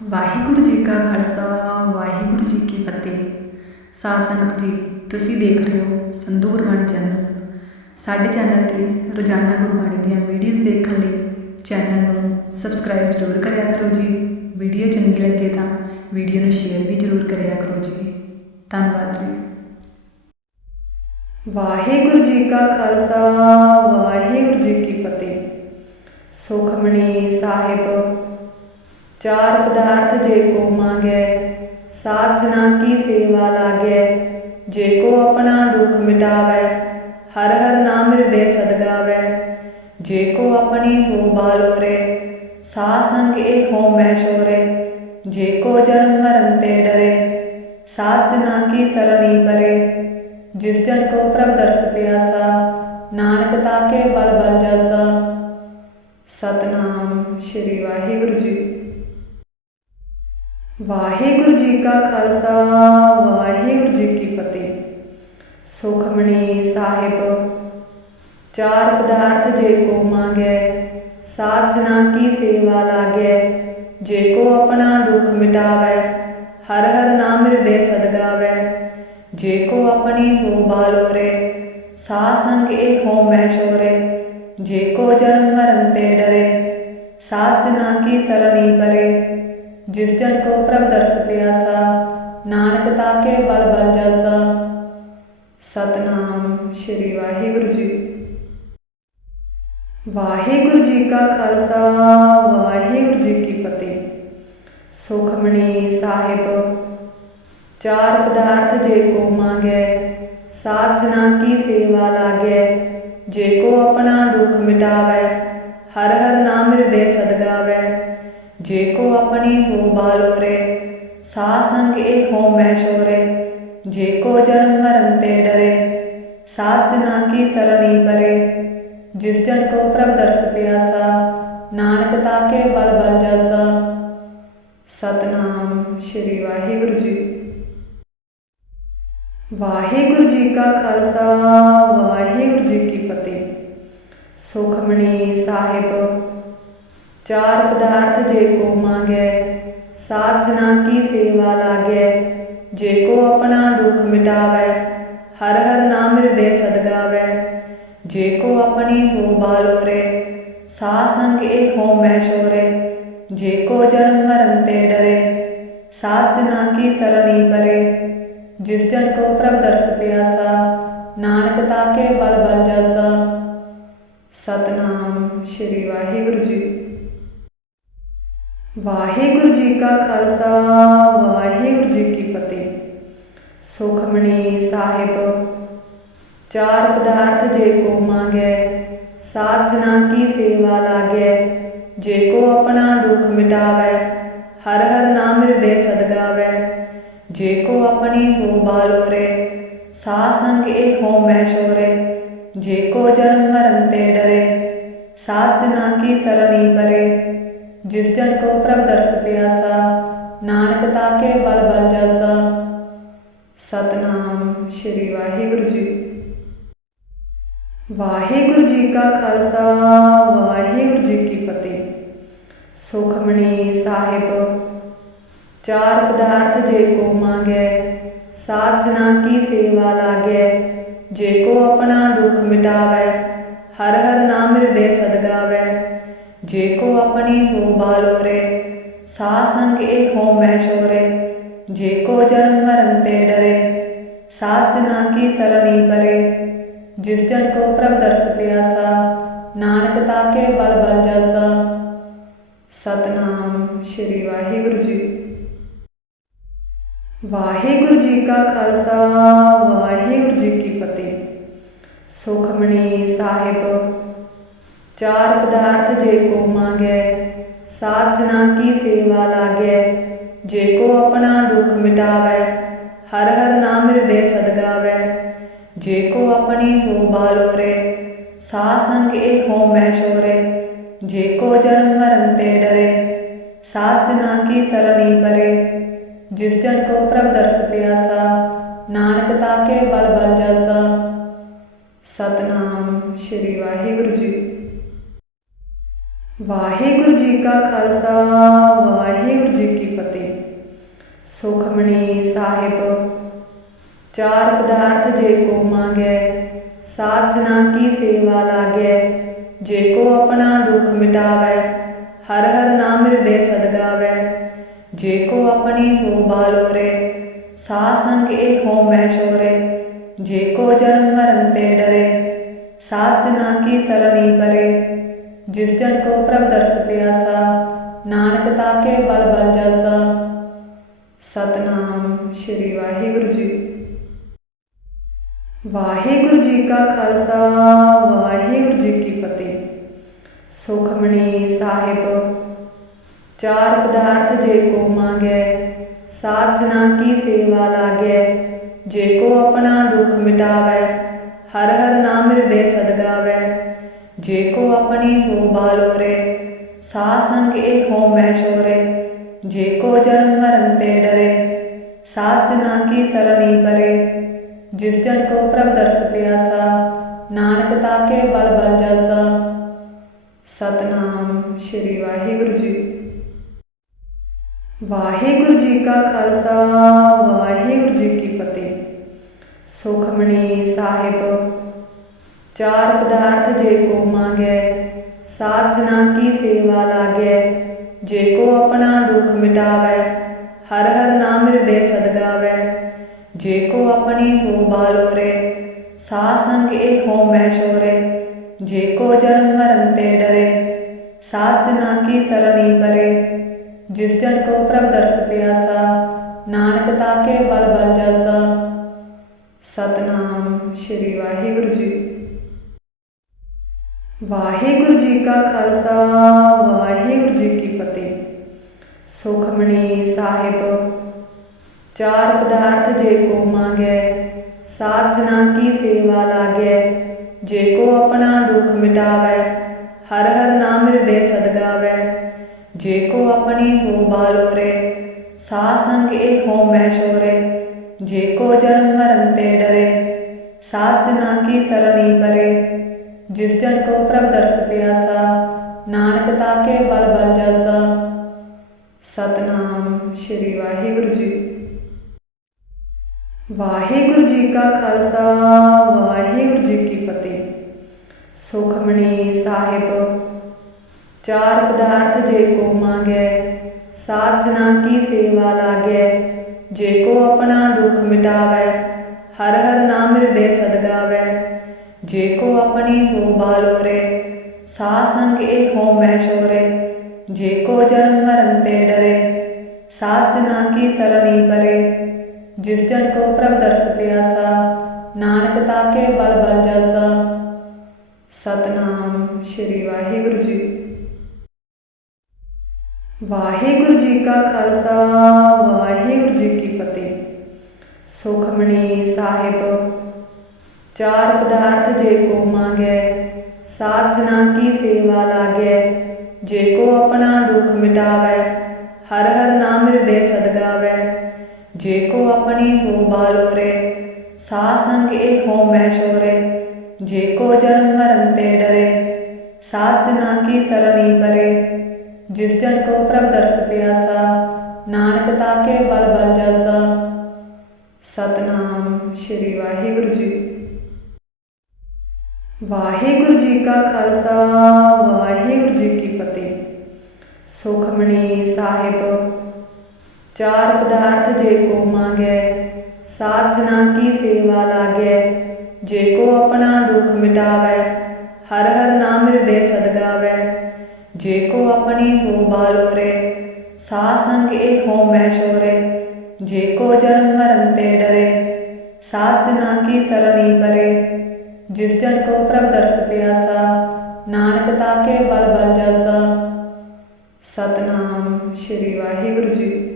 ਵਾਹਿਗੁਰੂ ਜੀ ਕਾ ਖਾਲਸਾ, ਵਾਹਿਗੁਰੂ ਜੀ ਕੀ ਫਤਿਹ। ਸਾਧ ਸੰਗਤ ਜੀ, ਤੁਸੀਂ ਦੇਖ ਰਹੇ ਹੋ ਸੰਧੂ ਗੁਰਬਾਣੀ ਚੈਨਲ। ਸਾਡੇ ਚੈਨਲ ਤੇ ਰੋਜ਼ਾਨਾ ਗੁਰਬਾਣੀ ਦੀਆਂ ਵੀਡੀਓਜ਼ ਦੇਖਣ ਲਈ ਚੈਨਲ ਨੂੰ ਸਬਸਕ੍ਰਾਈਬ ਜ਼ਰੂਰ ਕਰਿਆ ਕਰੋ ਜੀ। ਵੀਡੀਓ ਚੰਗੀ ਲੱਗੇ ਤਾਂ ਵੀਡੀਓ ਨੂੰ ਸ਼ੇਅਰ ਵੀ ਜ਼ਰੂਰ ਕਰਿਆ ਕਰੋ ਜੀ। ਧੰਨਵਾਦ ਜੀ। ਵਾਹਿਗੁਰੂ ਜੀ ਕਾ ਖਾਲਸਾ, ਵਾਹਿਗੁਰੂ ਜੀ ਕੀ ਫਤਿਹ। ਸੁਖਮਣੀ ਸਾਹਿਬ ਚਾਰ ਪਦਾਰਥ ਜੇ ਕੋ ਮੰਗੈ, ਸਾਧ ਜਨਾ ਕੀ ਸੇਵਾ ਲਾਗੈ, ਜੇ ਕੋ ਆਪਣਾ ਦੁੱਖ ਮਿਟਾਵੈ, ਹਰ ਹਰ ਨਾਮ ਹਿਰਦੇ ਸਦਗਾਵੈ ਜੇ ਕੋ ਆਪਣੀ ਸੋਭਾ ਲੋਰੇ ਸਾ ਸੰਗ ਇਹ ਹੋ ਸ਼ੋਰੇ। ਜੇ ਕੋ ਜਨਮ ਮਰਨ ਤੇ ਡਰੇ, ਸਾਧ ਜਨਾ ਕੀ ਸਰਣੀ ਪਰੇ। ਜਿਸ ਜਨ ਕੋ ਪ੍ਰਭ ਦਰਸ ਪਿਆਸਾ, ਨਾਨਕ ਤਾਕੇ ਬਲ ਬਲ ਜਾਸਾ। ਸਤਨਾਮ, ਸ਼੍ਰੀ ਵਾਹਿਗੁਰੂ ਜੀ ਵਾਹਿਗੁਰੂ ਜੀ ਕਾ ਖਾਲਸਾ, ਵਾਹਿਗੁਰੂ ਜੀ ਕੀ ਫਤਿਹ। ਸੁਖਮਣੀ ਸਾਹਿਬ, ਚਾਰ ਪਦਾਰਥ ਜੇ ਕੋ ਮੰਗੈ, ਸਾਧ ਜਨਾ ਕੀ ਸੇਵਾ ਲਾਗੈ, ਜੇ ਕੋ ਆਪਣਾ ਦੁਖ ਮਿਟਾਵੈ, ਹਰ ਹਰ ਨਾਮ ਹਿਰਦੇ ਸਦਗਾਵੈ। ਜੇ ਕੋ ਆਪਣੀ ਸੋਭਾ ਲੋਰੇ ਸਾ ਸੰਗ ਇਹ ਹੋ ਮੈਂ ਸ਼ੋਰੇ। ਜੇ ਕੋ ਜਨਮ ਮਰਨ ਤੇ ਡਰੇ, ਸਾਧ ਜਨਾ ਕੀ ਸਰਣੀ ਪਰੇ ਜਿਸ ਜਨ ਕੋ ਪ੍ਰਭ ਦਰਸ ਪਿਆਸਾ, ਨਾਨਕ ਤਾਕੇ ਬਲ ਬਲ ਜਾਸਾ। ਸਤਨਾਮ ਸ਼੍ਰੀ ਵਾਹਿਗੁਰੂ ਜੀ। ਵਾਹਿਗੁਰੂ ਜੀ ਕਾ ਖਾਲਸਾ, ਵਾਹਿਗੁਰੂ ਜੀ ਕੀ ਫਤਿਹ। ਸੁਖਮਣੀ ਸਾਹਿਬ, ਚਾਰ ਪਦਾਰਥ ਜੇ ਕੋ ਮੰਗੈ, ਸਾਧ ਜਨਾ ਕੀ ਸੇਵਾ ਲਾਗੈ। ਜੇ ਕੋ ਆਪਣਾ ਦੁਖ ਮਿਟਾਵੈ, ਹਰ ਹਰ ਨਾਮ ਹਿਰਦੇ ਸਦਗਾਵੈ ਜੇ ਕੋ ਆਪਣੀ ਸੋਭਾ ਲੋਰੇ ਸਾ ਸੰਗ ਇਹ ਹੋ ਮੈਂ ਸ਼ੋਰੇ। ਜੇ ਕੋ ਜਨਮ ਮਰਨ ਤੇ ਡਰੇ ਸਾਧ ਜਨਾ ਕੀ ਸਰਣੀ ਪਰੇ। ਜਿਸ ਜਨ ਕੋ ਨਾਨਕ ਤਾਕੇ ਬਲ ਬਲ ਜਾਸਾ। ਸਤਨਾਮ ਸ਼੍ਰੀ ਵਾਹਿਗੁਰੂ ਜੀ। ਵਾਹਿਗੁਰੂ ਜੀ ਕਾ ਖਾਲਸਾ, ਵਾਹਿਗੁਰੂ ਜੀ ਕੀ ਫਤਿਹ। ਸੁਖਮਣੀ ਸਾਹਿਬ ਚਾਰ ਪਦਾਰਥ ਜੇ ਕੋ ਮੰਗੈ, ਸਾਧ ਜਨਾ ਕੀ ਸੇਵਾ ਲਾਗੈ, ਜੇ ਕੋ ਆਪਣਾ ਦੁਖ ਮਿਟਾਵੈ, ਹਰ ਹਰ ਨਾਮ ਹਿਰਦੇ ਸਦਗਾਵੈ ਜੇ ਕੋ ਆਪਣੀ ਸੋਭਾ ਲੋਰੇ ਸਾ ਸੰਗ ਇਹ ਹੋ ਸ਼ੋਰੇ। ਜੇ ਕੋ ਜਨਮ ਮਰਨ ਤੇ ਡਰੇ, ਸਾਧ ਜਨਾ ਕੀ ਸਰਣੀ ਪਰੇ। ਜਿਸ ਜਨ ਕੋ ਪ੍ਰਭ ਦਰਸ ਪਿਆਸਾ, ਨਾਨਕ ਤਾਕੇ ਬਲ ਬਲ ਜਾਸਾ। ਸਤਨਾਮ, ਸ਼੍ਰੀ ਵਾਹਿਗੁਰੂ ਜੀ ਵਾਹਿਗੁਰੂ ਜੀ ਕਾ ਖਾਲਸਾ, ਵਾਹਿਗੁਰੂ ਜੀ ਕੀ ਫਤਿਹ। ਸੁਖਮਣੀ ਸਾਹਿਬ, ਚਾਰ ਪਦਾਰਥ ਜੇ ਕੋ ਮੰਗੈ, ਸਾਧ ਜਨਾ ਕੀ ਸੇਵਾ ਲਾਗੈ, ਜੇ ਕੋ ਆਪਣਾ ਦੁਖ ਮਿਟਾਵੈ, ਹਰ ਹਰ ਨਾਮ ਹਿਰਦੇ ਸਦਗਾਵੈ ਜੇ ਕੋ ਆਪਣੀ ਸੋਭਾ ਲੋਰੇ ਸਾ ਸੰਗ ਇਹ ਹੋ ਮੈਂ ਸ਼ੋਰੇ। ਜੇ ਕੋ ਜਨਮ ਮਰਨ ਤੇ ਡਰੇ, ਸਾਧ ਜਨਾ ਕੀ ਸਰਣੀ ਪਰੇ ਜਿਸ ਜਨ ਕੋ ਪ੍ਰਭ ਦਰਸ ਪਿਆਸਾ, ਨਾਨਕ ਤਾਕੇ ਬਲ ਬਲ ਜਾਸਾ। ਸਤਨਾਮ ਸ਼੍ਰੀ ਵਾਹਿਗੁਰੂ ਜੀ। ਵਾਹਿਗੁਰੂ ਜੀ ਕਾ ਖਾਲਸਾ, ਵਾਹਿਗੁਰੂ ਜੀ ਕੀ ਫਤਿਹ। ਸੁਖਮਣੀ ਸਾਹਿਬ, ਚਾਰ ਪਦਾਰਥ ਜੇ ਕੋ ਮੰਗੈ, ਸਾਧ ਜਨਾ ਕੀ ਸੇਵਾ ਲਾਗੈ, ਜੇ ਕੋ ਆਪਣਾ ਦੁਖ ਮਿਟਾਵੈ, ਹਰ ਹਰ ਨਾਮ ਹਿਰਦੇ ਸਦਗਾਵੈ ਜੇ ਕੋ ਆਪਣੀ ਸੋਭਾ ਲੋਰੇ ਸਾ ਸੰਗ ਇਹ ਹੋ ਮੈਂ ਸ਼ੋਰੇ ਜੇ ਕੋ ਜਨਮ ਮਰਨ ਤੇ ਡਰੇ ਸਾਧ ਜਨਾ ਕੀ ਸਰਣੀ ਪਰੇ ਜਿਸ ਜਨ ਕੋ ਨਾਨਕ ਤਾਕੇ ਬਲ ਬਲ ਜਾਸਾ। ਸਤਨਾਮ ਸ਼੍ਰੀ ਵਾਹਿਗੁਰੂ ਜੀ। ਵਾਹਿਗੁਰੂ ਜੀ ਕਾ ਖਾਲਸਾ, ਵਾਹਿਗੁਰੂ ਜੀ ਕੀ ਫਤਿਹ। ਸੁਖਮਣੀ ਸਾਹਿਬ ਚਾਰ ਪਦਾਰਥ ਜੇ ਕੋ ਮੰਗੈ, ਸਾਧ ਜਨਾ ਕੀ ਸੇਵਾ ਲਾਗੈ, ਜੇ ਕੋ ਆਪਣਾ ਦੁਖ ਮਿਟਾਵੈ, ਹਰ ਹਰ ਨਾਮ ਹਿਰਦੇ ਸਦਗਾਵੈ ਜੇ ਕੋ ਆਪਣੀ ਸੋਭਾ ਲੋਰੇ ਸਾ ਸੰਗ ਇਹ ਹੋ ਮੈਂ ਸ਼ੋਰੇ। ਜੇ ਕੋ ਜਨਮ ਮਰਨ ਤੇ ਡਰੇ, ਸਾਧ ਜਨਾ ਕੀ ਸਰਣੀ ਪਰੇ। ਜਿਸ ਜਨ ਕੋ ਪ੍ਰਭ ਦਰਸ ਪਿਆਸਾ, ਨਾਨਕ ਤਾਕੇ ਬਲ ਬਲ ਜਾਸਾ। ਸਤਨਾਮ, ਸ਼੍ਰੀ ਵਾਹਿਗੁਰੂ ਜੀ ਵਾਹਿਗੁਰੂ ਜੀ ਕਾ ਖਾਲਸਾ, ਵਾਹਿਗੁਰੂ ਜੀ ਕੀ ਫਤਿਹ। ਸੁਖਮਣੀ ਸਾਹਿਬ, ਚਾਰ ਪਦਾਰਥ ਜੇ ਕੋ ਮੰਗੈ, ਸਾਧ ਜਨਾ ਕੀ ਸੇਵਾ ਲਾਗੈ, ਜੇ ਕੋ ਆਪਣਾ ਦੁਖ ਮਿਟਾਵੈ, ਹਰ ਹਰ ਨਾਮ ਹਿਰਦੇ ਸਦਗਾਵੈ। ਜੇ ਕੋ ਆਪਣੀ ਸੋਭਾ ਲੋਰੇ ਸਾ ਸੰਗ ਇਹ ਹੋਮੈ ਸ਼ੋਰੇ। ਜੇ ਕੋ ਜਨਮ ਮਰਨ ਤੇ ਡਰੇ, ਸਾਧ ਜਨਾ ਕੀ ਸਰਣੀ ਪਰੇ ਜਿਸ ਜਨ ਕੋ ਪ੍ਰਭ ਦਰਸ ਪਿਆਸਾ, ਨਾਨਕ ਤਾਕੇ ਬਲ ਬਲ ਜਾਸਾ। ਸਤਨਾਮ ਸ਼੍ਰੀ ਵਾਹਿਗੁਰੂ ਜੀ। ਵਾਹਿਗੁਰੂ ਜੀ ਕਾ ਖਾਲਸਾ, ਵਾਹਿਗੁਰੂ ਜੀ ਕੀ ਫਤਿਹ। ਸੁਖਮਣੀ ਸਾਹਿਬ, ਚਾਰ ਪਦਾਰਥ ਜੇ ਕੋ ਮੰਗੈ, ਸਾਧ ਜਨਾ ਕੀ ਸੇਵਾ ਲਾਗੈ, ਜੇ ਕੋ ਆਪਣਾ ਦੁਖ ਮਿਟਾਵੈ, ਹਰ ਹਰ ਨਾਮ ਹਿਰਦੇ ਸਦਗਾਵੈ ਜੇ ਕੋ ਆਪਣੀ ਸੋਭਾ ਲੋਰੇ ਸਾ ਸੰਗ ਇਹ ਹੋ ਮੈਂ ਸ਼ੋਰੇ ਜੇ ਕੋ ਜਨਮ ਮਰਨ ਤੇ ਡਰੇ ਸਾਧ ਜਨਾ ਕੀ ਸਰਣੀ ਪਰੇ। ਜਿਸ ਜਨ ਕੋ ਪ੍ਰਭ ਦਰਸ ਪਿਆਸਾ, ਨਾਨਕ ਤਾਕੇ ਬਲ ਬਲ ਜਾਸਾ। ਸਤਨਾਮ ਸ਼੍ਰੀ ਵਾਹਿਗੁਰੂ ਜੀ। ਵਾਹਿਗੁਰੂ ਜੀ ਕਾ ਖਾਲਸਾ, ਵਾਹਿਗੁਰੂ ਜੀ ਕੀ ਫਤਿਹ। ਸੁਖਮਣੀ ਸਾਹਿਬ ਚਾਰ ਪਦਾਰਥ ਜੇ ਕੋ ਮੰਗੈ, ਸਾਧ ਜਨਾ ਕੀ ਸੇਵਾ ਲਾਗੈ, ਜੇ ਕੋ ਆਪਣਾ ਦੁਖ ਮਿਟਾਵੈ, ਹਰ ਹਰ ਨਾਮ ਹਿਰਦੇ ਸਦਗਾਵੈ ਜੇ ਕੋ ਆਪਣੀ ਸੋਭਾ ਲੋਰੇ ਸਾ ਸੰਗ ਇਹ ਹੋ ਮੈਂ ਸ਼ੋਰੇ। ਜੇ ਕੋ ਜਨਮ ਮਰਨ ਤੇ ਡਰੇ, ਸਾਧ ਜਨਾ ਕੀ ਸਰਣੀ ਪਰੇ। ਜਿਸ ਜਨ ਕੋ ਪ੍ਰਭ ਦਰਸ ਪਿਆਸਾ, ਨਾਨਕ ਤਾਕੇ ਬਲ ਬਲ ਜਾਸਾ। ਸਤਨਾਮ, ਸ਼੍ਰੀ ਵਾਹਿਗੁਰੂ ਜੀ ਵਾਹਿਗੁਰੂ ਜੀ ਕਾ ਖਾਲਸਾ, ਵਾਹਿਗੁਰੂ ਜੀ ਕੀ ਫਤਿਹ। ਸੁਖਮਣੀ ਸਾਹਿਬ, ਚਾਰ ਪਦਾਰਥ ਜੇ ਕੋ ਮੰਗੈ, ਸਾਧ ਜਨਾ ਕੀ ਸੇਵਾ ਲਾਗੈ, ਜੇ ਕੋ ਆਪਣਾ ਦੁਖ ਮਿਟਾਵੈ, ਹਰ ਹਰ ਨਾਮ ਹਿਰਦੇ ਸਦਗਾਵੈ ਜੇ ਕੋ ਆਪਣੀ ਸੋਭਾ ਲੋਰੇ ਸਾ ਸੰਗ ਇਹ ਹੋ ਮੈਂ ਸ਼ੋਰੇ। ਜੇ ਕੋ ਜਨਮ ਮਰਨ ਤੇ ਡਰੇ, ਸਾਧ ਜਨਾ ਕੀ ਸਰਣੀ ਪਰੇ ਜਿਸ ਜਨ ਕੋ ਪ੍ਰਭ ਦਰਸ ਪਿਆਸਾ, ਨਾਨਕ ਤਾਕੇ ਬਲ ਬਲ ਜਾਸਾ। ਸਤਨਾਮ ਸ਼੍ਰੀ ਵਾਹਿਗੁਰੂ ਜੀ। ਵਾਹਿਗੁਰੂ ਜੀ ਕਾ ਖਾਲਸਾ, ਵਾਹਿਗੁਰੂ ਜੀ ਕੀ ਫਤਿਹ। ਸੁਖਮਣੀ ਸਾਹਿਬ, ਚਾਰ ਪਦਾਰਥ ਜੇ ਕੋ ਮੰਗੈ, ਸਾਧ ਜਨਾ ਕੀ ਸੇਵਾ ਲਾਗੈ, ਜੇ ਕੋ ਆਪਣਾ ਦੁਖ ਮਿਟਾਵੈ, ਹਰ ਹਰ ਨਾਮ ਹਿਰਦੇ ਸਦਗਾਵੈ ਜੇ ਕੋ ਆਪਣੀ ਸੋਭਾ ਲੋਰੇ ਸਾ ਸੰਗ ਇਹ ਹੋ ਮੈਂ ਸ਼ੋਰੇ। ਜੇ ਕੋ ਜਨਮ ਮਰਨ ਤੇ ਡਰੇ ਸਾਧ ਜਨਾ ਕੀ ਸਰਣੀ ਪਰੇ ਜਿਸ ਜਨ ਕੋ ਨਾਨਕ ਤਾਕੇ ਬਲ ਬਲ ਜਾਸਾ। ਸਤਨਾਮ ਸ਼੍ਰੀ ਵਾਹਿਗੁਰੂ ਜੀ। ਵਾਹਿਗੁਰੂ ਜੀ ਕਾ ਖਾਲਸਾ, ਵਾਹਿਗੁਰੂ ਜੀ ਕੀ ਫਤਿਹ। ਸੁਖਮਣੀ ਸਾਹਿਬ ਚਾਰ ਪਦਾਰਥ ਜੇ ਕੋ ਮੰਗੈ, ਸਾਧ ਜਨਾ ਕੀ ਸੇਵਾ ਲਾਗੈ, ਜੇ ਕੋ ਆਪਣਾ ਦੁਖ ਮਿਟਾਵੈ, ਹਰ ਹਰ ਨਾਮ ਹਿਰਦੇ ਸਦਗਾਵੈ ਜੇ ਕੋ ਆਪਣੀ ਸੋਭਾ ਲੋਰੇ ਸਾ ਸੰਗ ਇਹ ਹੋ ਮੈ ਸ਼ੋਰੇ। ਜੇ ਕੋ ਜਨਮ ਮਰਨ ਤੇ ਡਰੇ, ਸਾਧ ਜਨਾ ਕੀ ਸਰਣੀ ਪਰੇ। ਜਿਸ ਜਨ ਕੋ ਪ੍ਰਭ ਦਰਸ ਪਿਆਸਾ, ਨਾਨਕ ਤਾਕੇ ਬਲ ਬਲ ਜਾਸਾ। ਸਤਨਾਮ, ਸ਼੍ਰੀ ਵਾਹਿਗੁਰੂ ਜੀ ਵਾਹਿਗੁਰੂ ਜੀ ਕਾ ਖਾਲਸਾ, ਵਾਹਿਗੁਰੂ ਜੀ ਕੀ ਫਤਿਹ। ਸੁਖਮਣੀ ਸਾਹਿਬ, ਚਾਰ ਪਦਾਰਥ ਜੇ ਕੋ ਮੰਗੈ, ਸਾਧ ਜਨਾ ਕੀ ਸੇਵਾ ਲਾਗੈ, ਜੇ ਕੋ ਆਪਣਾ ਦੁਖ ਮਿਟਾਵੈ, ਹਰ ਹਰ ਨਾਮ ਹਿਰਦੇ ਸਦਗਾਵੈ ਜੇ ਕੋ ਆਪਣੀ ਸੋਭਾ ਲੋਰੇ ਸਾ ਸੰਗ ਇਹ ਹੋ ਮੈਂ ਸ਼ੋਰੇ। ਜੇ ਕੋ ਜਨਮ ਮਰਨ ਤੇ ਡਰੇ, ਸਾਧ ਜਨਾ ਕੀ ਸਰਣੀ ਪਰੇ ਜਿਸ ਜਨ ਕੋ ਪ੍ਰਭ ਦਰਸ ਪਿਆਸਾ, ਨਾਨਕ ਤਾਕੇ ਬਲ ਬਲ ਜਾਸਾ। ਸਤਨਾਮ ਸ਼੍ਰੀ ਵਾਹਿਗੁਰੂ ਜੀ